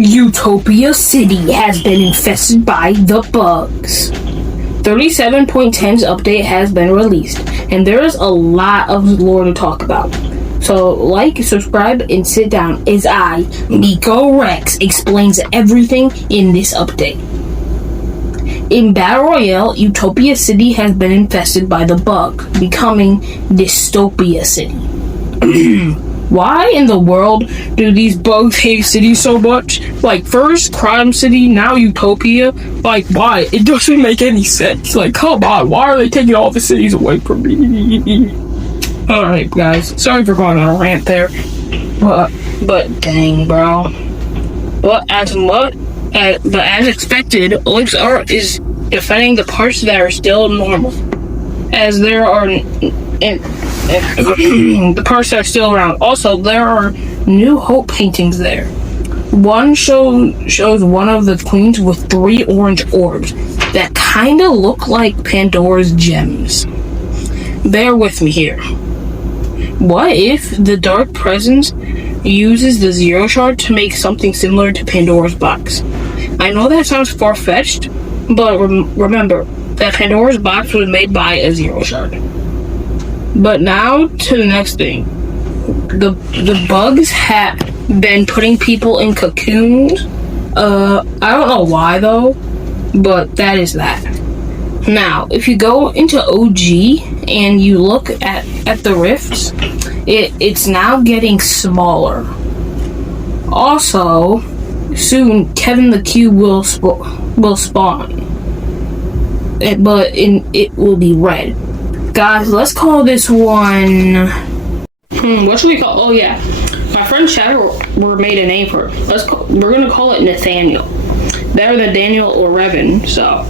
Utopia City has been infested by the bugs. 37.10's update has been released, and there is a lot of lore to talk about. So, like, subscribe, and sit down as I, Nico Rex, explains everything in this update. In Battle Royale, Utopia City has been infested by the bug, becoming Dystopia City. Why in the world do these bugs hate cities so much? Like, first Crime City, now Utopia. Like, why? It doesn't make any sense. Like, come on, why are they taking all the cities away from me? Alright, guys, sorry for going on a rant there. But dang, bro. But as expected, Elixir is defending the parts that are still normal, as there are the parts that are still around. Also, there are new hope paintings there. One shows one of the queens with 3 orange orbs that kind of look like Pandora's gems. Bear with me here. What if the Dark Presence uses the Zero Shard to make something similar to Pandora's box? I know that sounds far-fetched, but remember that Pandora's box was made by a Zero Shard. But now to the next thing. The bugs have been putting people in cocoons. I don't know why though, but that is that. Now, if you go into OG and you look at the rifts, it's now getting smaller. Also, soon Kevin the Cube will spawn, but it will be red. Guys, let's call this one. What should we call? Oh yeah, my friend Shadow made a name for it. We're gonna call it Nathaniel. Better than Daniel or Revan. So,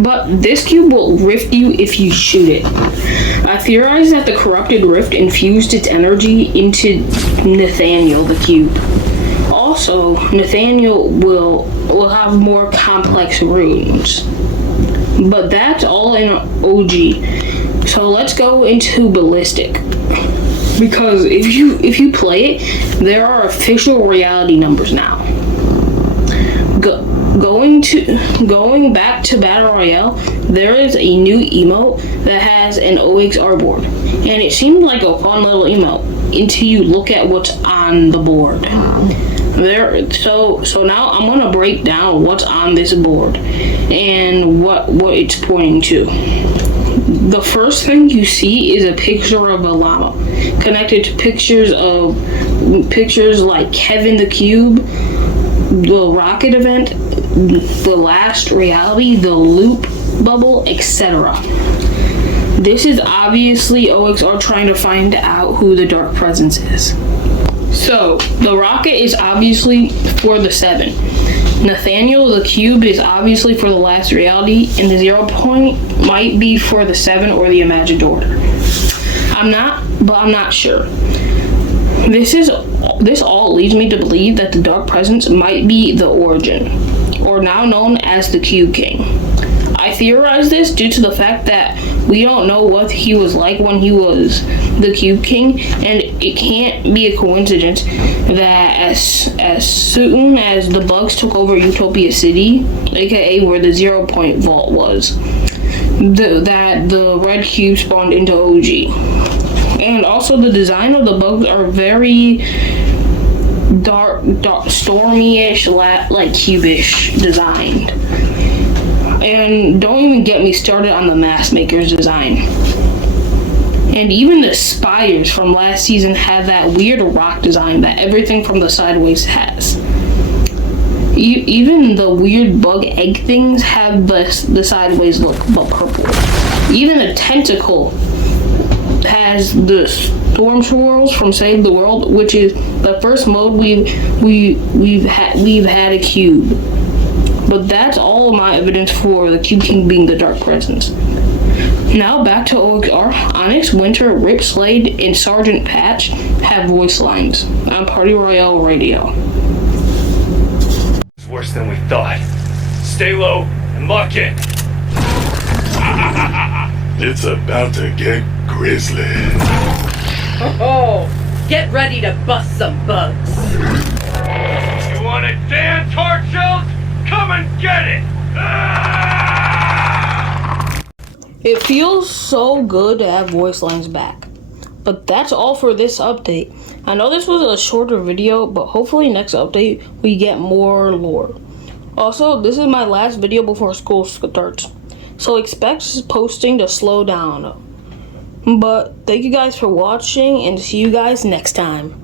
but this cube will rift you if you shoot it. I theorize that the corrupted rift infused its energy into Nathaniel the cube. Also, Nathaniel will have more complex runes. But that's all in OG. So let's go into Ballistic. Because if you play it, there are official reality numbers now. Going back to Battle Royale, there is a new emote that has an OXR board. And it seemed like a fun little emote until you look at what's on the board. So now I'm gonna break down what's on this board and what it's pointing to. The first thing you see is a picture of a llama connected to pictures like Kevin the Cube, the rocket event, the last reality, the loop bubble, etc. This is obviously OXR trying to find out who the Dark Presence is. So, the rocket is obviously for the 7. Nathaniel the Cube is obviously for the last reality, and the 0 point might be for the 7 or the imagined order. I'm not sure. This all leads me to believe that the Dark Presence might be the Origin, or now known as the Cube King. I theorize this due to the fact that we don't know what he was like when he was the Cube King, and it can't be a coincidence that as soon as the bugs took over Utopia City, aka where the 0 point vault was, that the red cube spawned into OG. And also the design of the bugs are very dark stormy-ish, like cube-ish designed. And don't even get me started on the Mask Maker's design. And even the spires from last season had that weird rock design that everything from the sideways has. Even the weird bug egg things have the sideways look, but purple. Even the tentacle has the storm swirls from Save the World, which is the first mode we've had a cube. But that's all of my evidence for the Cube King being the Dark Presence. Now back to OXR. Onyx, Winter, Rip Slade, and Sergeant Patch have voice lines on Party Royale Radio. It's worse than we thought. Stay low and lock in. It's about to get grisly. Oh, get ready to bust some bugs. You want it dead? It feels so good to have voice lines back. But that's all for this update. I know this was a shorter video, but hopefully next update we get more lore. Also, this is my last video before school starts, so expect posting to slow down. But thank you guys for watching, and see you guys next time.